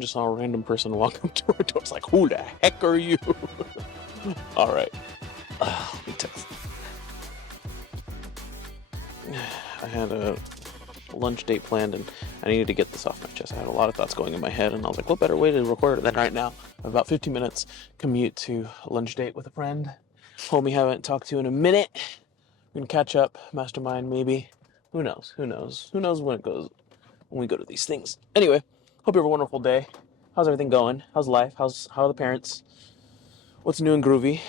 Just saw a random person walk up to her door. It's like, who the heck are you? All right. Let me text. I had a lunch date planned, and I needed to get this off my chest. I had a lot of thoughts going in my head, and I was like, what better way to record it than right now? About 15 minutes commute to a lunch date with a friend. Homie haven't talked to in a minute. We're gonna catch up, mastermind maybe. Who knows? Who knows? Who knows when we go to these things. Anyway, hope you have a wonderful day. How's everything going? How's life? How are the parents? What's new and groovy?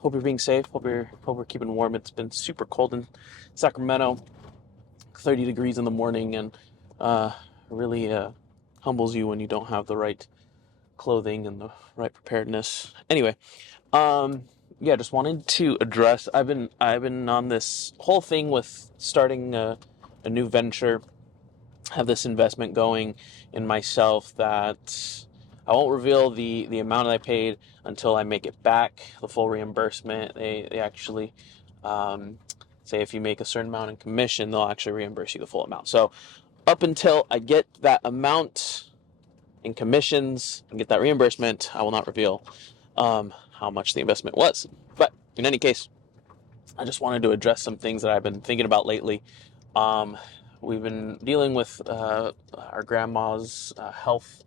Hope you're being safe. Hope we're keeping warm. It's been super cold in Sacramento. 30 degrees in the morning, and really humbles you when you don't have the right clothing and the right preparedness. Anyway, yeah, just wanted to address. I've been on this whole thing with starting a new venture. Have this investment going in myself that I won't reveal the amount that I paid until I make it back, the full reimbursement. They actually say if you make a certain amount in commission, they'll actually reimburse you the full amount. So up until I get that amount in commissions and get that reimbursement, I will not reveal how much the investment was. But in any case, I just wanted to address some things that I've been thinking about lately. We've been dealing with our grandma's health.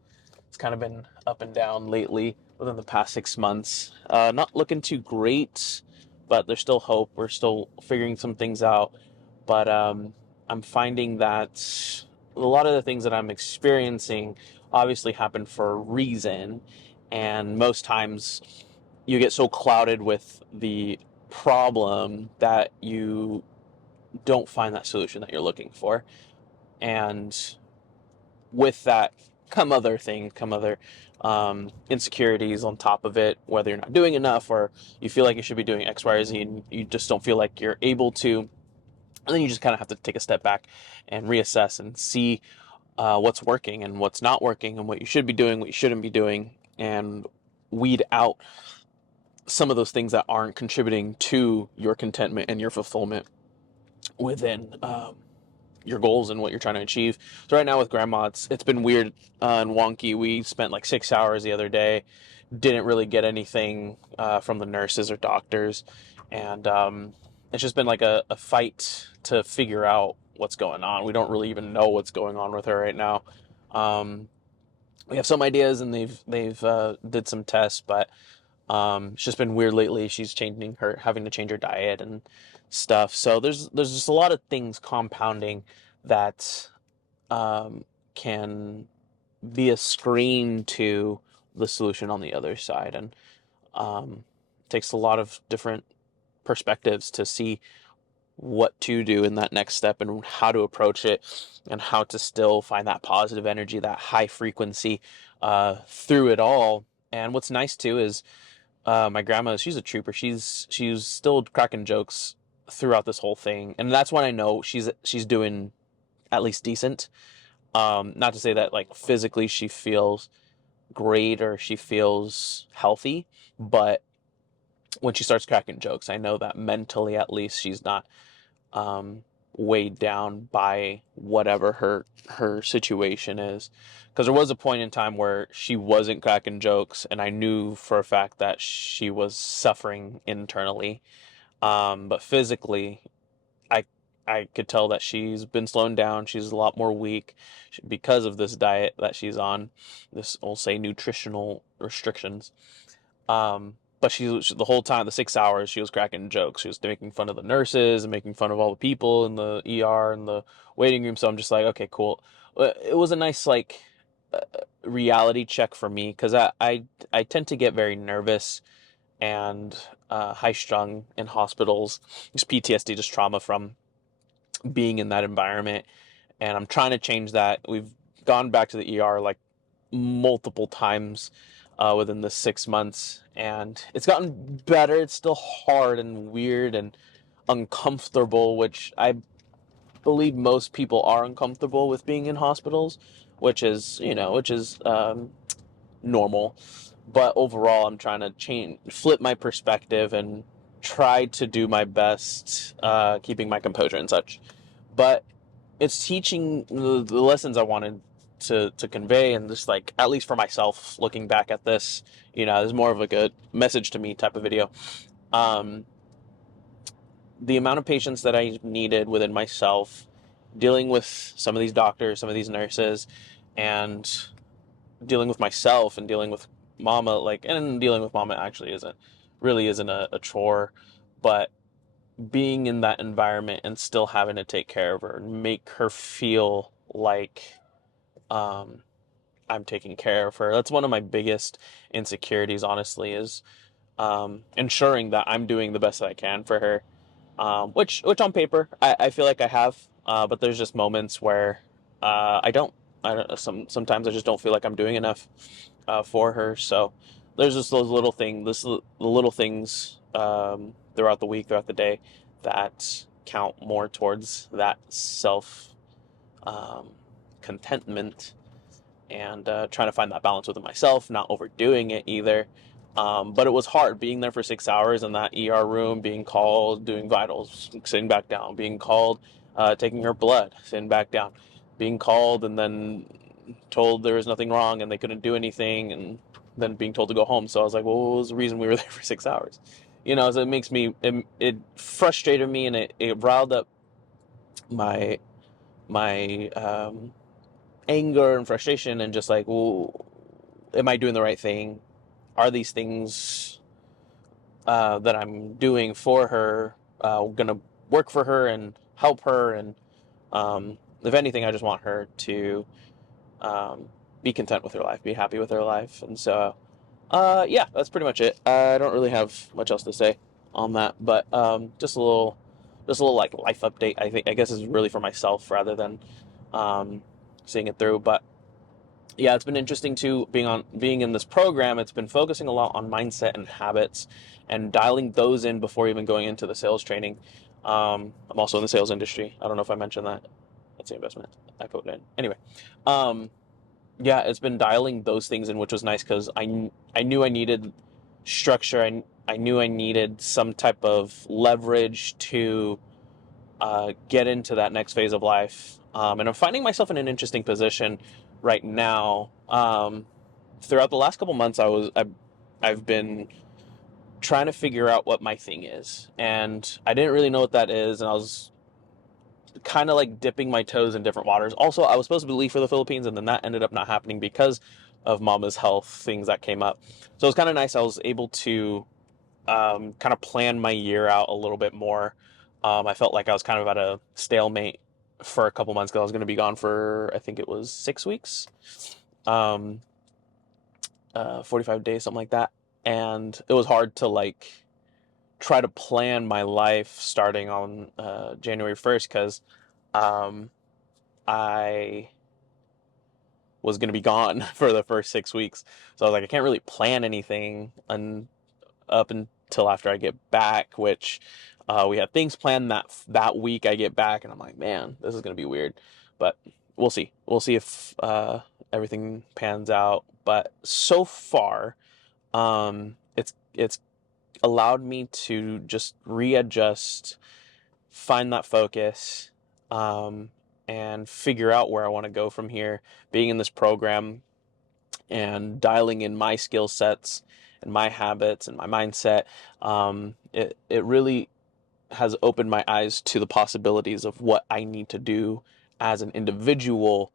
It's kind of been up and down lately within the past 6 months. Not looking too great, but there's still hope. We're still figuring some things out. But I'm finding that a lot of the things that I'm experiencing obviously happen for a reason. And most times you get so clouded with the problem that you don't find that solution that you're looking for. And with that come other insecurities on top of it, whether you're not doing enough or you feel like you should be doing X, Y, or Z and you just don't feel like you're able to. And then you just kind of have to take a step back and reassess and see what's working and what's not working and what you should be doing, what you shouldn't be doing, and weed out some of those things that aren't contributing to your contentment and your fulfillment within your goals and what you're trying to achieve. So right now with grandma, it's been weird and wonky. We spent like 6 hours the other day, didn't really get anything from the nurses or doctors, and it's just been like a fight to figure out what's going on. We don't really even know what's going on with her right now. We have some ideas, and they've did some tests, but it's just been weird lately. She's having to change her diet and stuff. So there's just a lot of things compounding that can be a screen to the solution on the other side, and takes a lot of different perspectives to see what to do in that next step and how to approach it and how to still find that positive energy, that high frequency through it all. And what's nice too is my grandma, she's a trooper. She's still cracking jokes throughout this whole thing, and that's when I know she's doing at least decent. Not to say that like physically she feels great or she feels healthy, but when she starts cracking jokes, I know that mentally at least she's not weighed down by whatever her situation is. Because there was a point in time where she wasn't cracking jokes, and I knew for a fact that she was suffering internally. But physically, I could tell that she's been slowing down. She's a lot more weak because of this diet that she's on. This, we'll say, nutritional restrictions. But she the whole time, the 6 hours, she was cracking jokes. She was making fun of the nurses and making fun of all the people in the ER and the waiting room. So I'm just like, okay, cool. It was a nice reality check for me, because I tend to get very nervous and high strung in hospitals. Just PTSD, just trauma from being in that environment, and I'm trying to change that. We've gone back to the ER like multiple times within the 6 months, and it's gotten better. It's still hard and weird and uncomfortable, which I believe most people are uncomfortable with being in hospitals, which is normal. But overall, I'm trying to flip my perspective and try to do my best, keeping my composure and such. But it's teaching the lessons I wanted to convey, and just like, at least for myself, looking back at this, there's more of like a message to me type of video. The amount of patience that I needed within myself, dealing with some of these doctors, some of these nurses, and dealing with myself and dealing with mama, and dealing with mama actually isn't a chore, but being in that environment and still having to take care of her and make her feel like I'm taking care of her. That's one of my biggest insecurities, honestly, is ensuring that I'm doing the best that I can for her. Which on paper I feel like I have, but there's just moments where I don't. Sometimes I just don't feel like I'm doing enough for her. So there's just those little things, the little things throughout the week, throughout the day, that count more towards that self contentment, and trying to find that balance within myself, not overdoing it either. But it was hard being there for 6 hours in that ER room, being called, doing vitals, sitting back down, being called, taking her blood, sitting back down, being called and then told there was nothing wrong and they couldn't do anything, and then being told to go home. So I was like, well, what was the reason we were there for 6 hours? So it makes me, it frustrated me, and it riled up my anger and frustration, and just like, well, am I doing the right thing? Are these things that I'm doing for her going to work for her and help her? And if anything, I just want her to be content with her life, be happy with her life. And so, yeah, that's pretty much it. I don't really have much else to say on that, but just a little like life update. I guess is really for myself rather than seeing it through. But yeah, it's been interesting too, being in this program. It's been focusing a lot on mindset and habits and dialing those in before even going into the sales training. I'm also in the sales industry. I don't know if I mentioned that. That's the investment I put in. Anyway, yeah, it's been dialing those things in, which was nice because I knew I needed structure. I knew I needed some type of leverage to get into that next phase of life. And I'm finding myself in an interesting position right now. Throughout the last couple months, I've been trying to figure out what my thing is, and I didn't really know what that is, and I was kind of like dipping my toes in different waters. Also, I was supposed to leave for the Philippines, and then that ended up not happening because of mama's health things that came up. So it was kind of nice. I was able to kind of plan my year out a little bit more. I felt like I was kind of at a stalemate for a couple months because I was going to be gone for, I think it was 6 weeks, 45 days, something like that. And it was hard to like try to plan my life starting on January 1st because I was going to be gone for the first 6 weeks. So I was like, I can't really plan anything up until after I get back, which we had things planned that week I get back, and I'm like, man, this is going to be weird. But we'll see. We'll see if everything pans out. But so far, it's allowed me to just readjust, find that focus, and figure out where I want to go from here. Being in this program and dialing in my skill sets and my habits and my mindset, it really has opened my eyes to the possibilities of what I need to do as an individual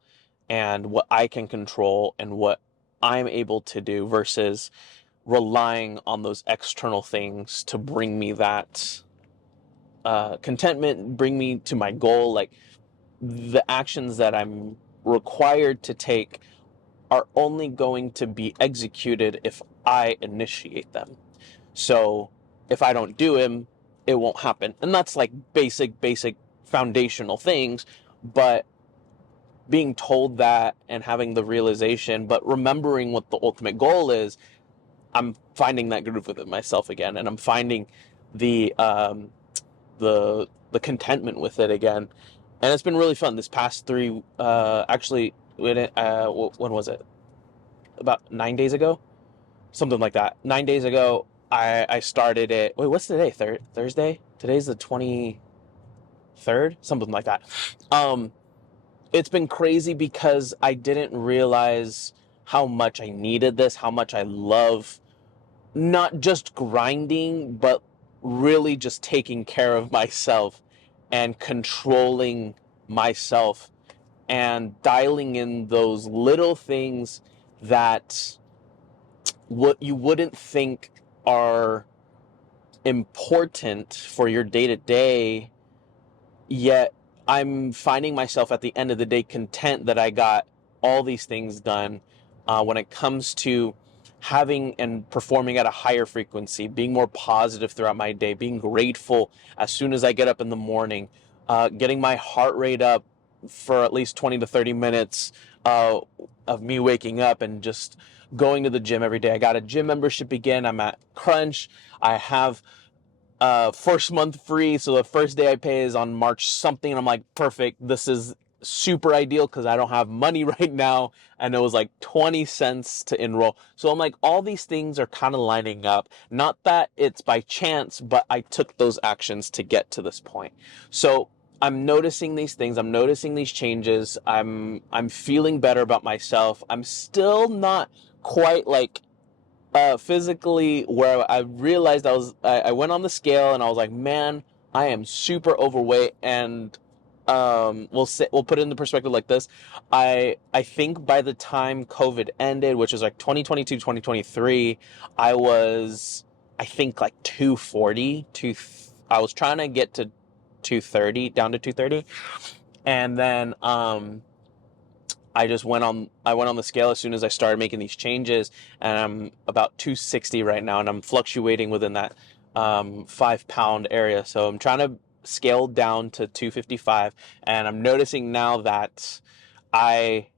and what I can control and what I'm able to do versus relying on those external things to bring me that contentment, bring me to my goal. Like, the actions that I'm required to take are only going to be executed if I initiate them. So if I don't do them, it won't happen. And that's like basic foundational things, but being told that and having the realization, but remembering what the ultimate goal is, I'm finding that groove within myself again, and I'm finding the contentment with it again. And it's been really fun. This past actually, when was it? About 9 days ago? Something like that. 9 days ago, I started it. Wait, what's today? Thursday? Today's the 23rd? Something like that. it's been crazy because I didn't realize how much I needed this, how much I love not just grinding, but really just taking care of myself and controlling myself and dialing in those little things that what you wouldn't think are important for your day to day, yet I'm finding myself at the end of the day content that I got all these things done. When it comes to having and performing at a higher frequency, being more positive throughout my day, being grateful as soon as I get up in the morning, getting my heart rate up for at least 20 to 30 minutes of me waking up and just going to the gym every day. I got a gym membership again. I'm at Crunch. I have first month free, so the first day I pay is on March something, and I'm like, perfect, this is super ideal because I don't have money right now, and it was like 20 cents to enroll. So I'm like, all these things are kind of lining up, not that it's by chance, but I took those actions to get to this point. So I'm noticing these things, I'm noticing these changes, I'm feeling better about myself. I'm still not quite like physically where I realized I went on the scale and I was like, man, I am super overweight. And we'll put it into perspective like this. I think by the time COVID ended, which was like 2022, 2023, I was, I think, like 240 I was trying to get to 230, down to 230. And then I went on the scale as soon as I started making these changes, and I'm about 260 right now, and I'm fluctuating within that 5 pound area. So I'm trying to scale down to 255, and I'm noticing now that I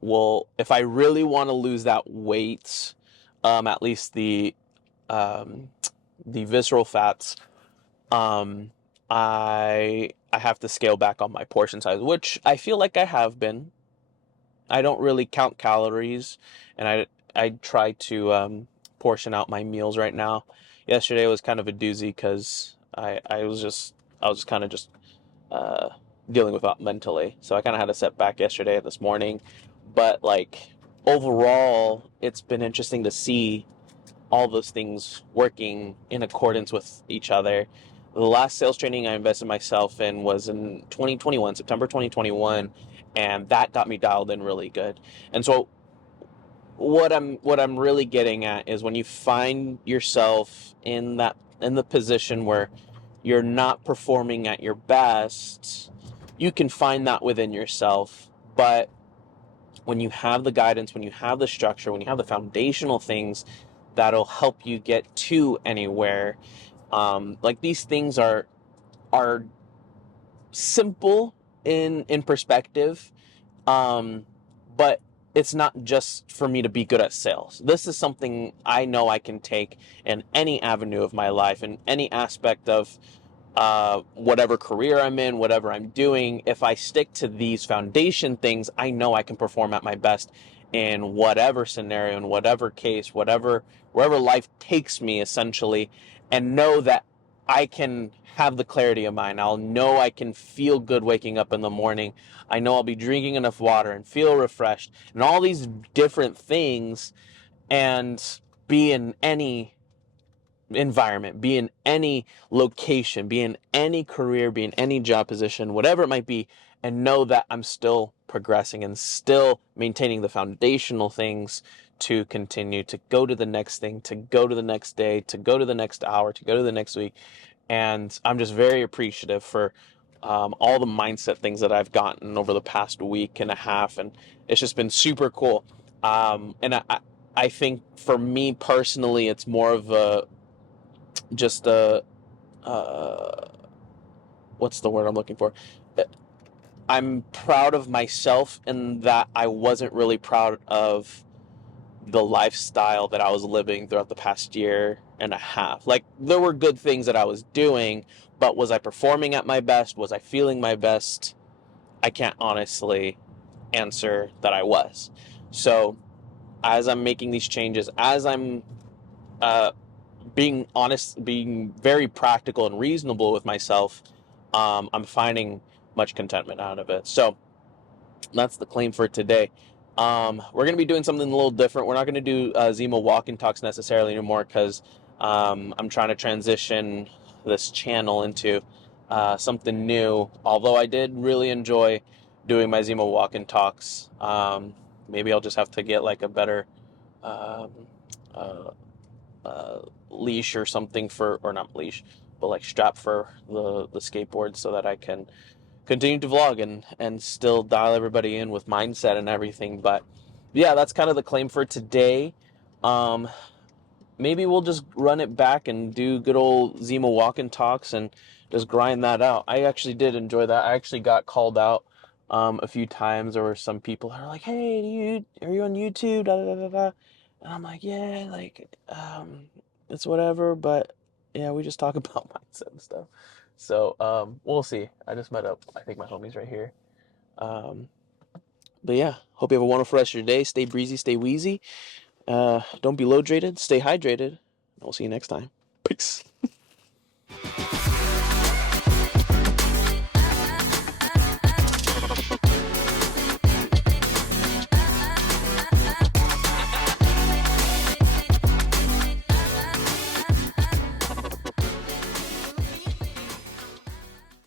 will, if I really want to lose that weight, at least um, the visceral fats, I have to scale back on my portion size, which I feel like I have been. I don't really count calories, and I try to portion out my meals right now. Yesterday was kind of a doozy because I was kind of just uh, dealing with it mentally, so I kind of had a setback yesterday and this morning. But like overall, it's been interesting to see all those things working in accordance with each other. The last sales training I invested myself in was in 2021, September 2021, and that got me dialed in really good. And so what I'm really getting at is when you find yourself in the position where you're not performing at your best, you can find that within yourself. But when you have the guidance, when you have the structure, when you have the foundational things that'll help you get to anywhere, like these things are simple in perspective, but it's not just for me to be good at sales. This is something I know I can take in any avenue of my life, in any aspect of whatever career I'm in, whatever I'm doing. If I stick to these foundation things, I know I can perform at my best in whatever scenario, in whatever case, wherever life takes me, essentially, and know that I can have the clarity of mind. I'll know I can feel good waking up in the morning. I know I'll be drinking enough water and feel refreshed and all these different things, and be in any environment, be in any location, be in any career, be in any job position, whatever it might be, and know that I'm still progressing and still maintaining the foundational things to continue to go to the next thing, to go to the next day, to go to the next hour, to go to the next week. And I'm just very appreciative for all the mindset things that I've gotten over the past week and a half, and it's just been super cool. And I think for me personally, it's more of a just a uh, what's the word I'm looking for? I'm proud of myself in that I wasn't really proud of the lifestyle that I was living throughout the past year and a half. Like, there were good things that I was doing, but was I performing at my best? Was I feeling my best? I can't honestly answer that I was. So, as I'm making these changes, as I'm uh, being honest, being very practical and reasonable with myself, I'm finding much contentment out of it. So That's the claim for today. We're going to be doing something a little different. We're not going to do Zemo walk and talks necessarily anymore because I'm trying to transition this channel into something new. Although I did really enjoy doing my Zemo walk and talks. Maybe I'll just have to get like a better um, uh, leash or something for, or not leash, but like strap for the skateboard so that I can continue to vlog and still dial everybody in with mindset and everything. But yeah, that's kind of the claim for today. Maybe we'll just run it back and do good old Zima walk and talks and just grind that out. I actually did enjoy that. I actually got called out a few times. There were some people who are like, "Hey, are you on YouTube?" Da, da, da, da. And I'm like, "Yeah, like it's whatever." But yeah, we just talk about mindset and stuff. So we'll see. I just met up, I think, my homies right here. Um, but yeah, hope you have a wonderful rest of your day. Stay breezy, stay wheezy. Don't be low hydrated. Stay hydrated. We'll see you next time. Peace.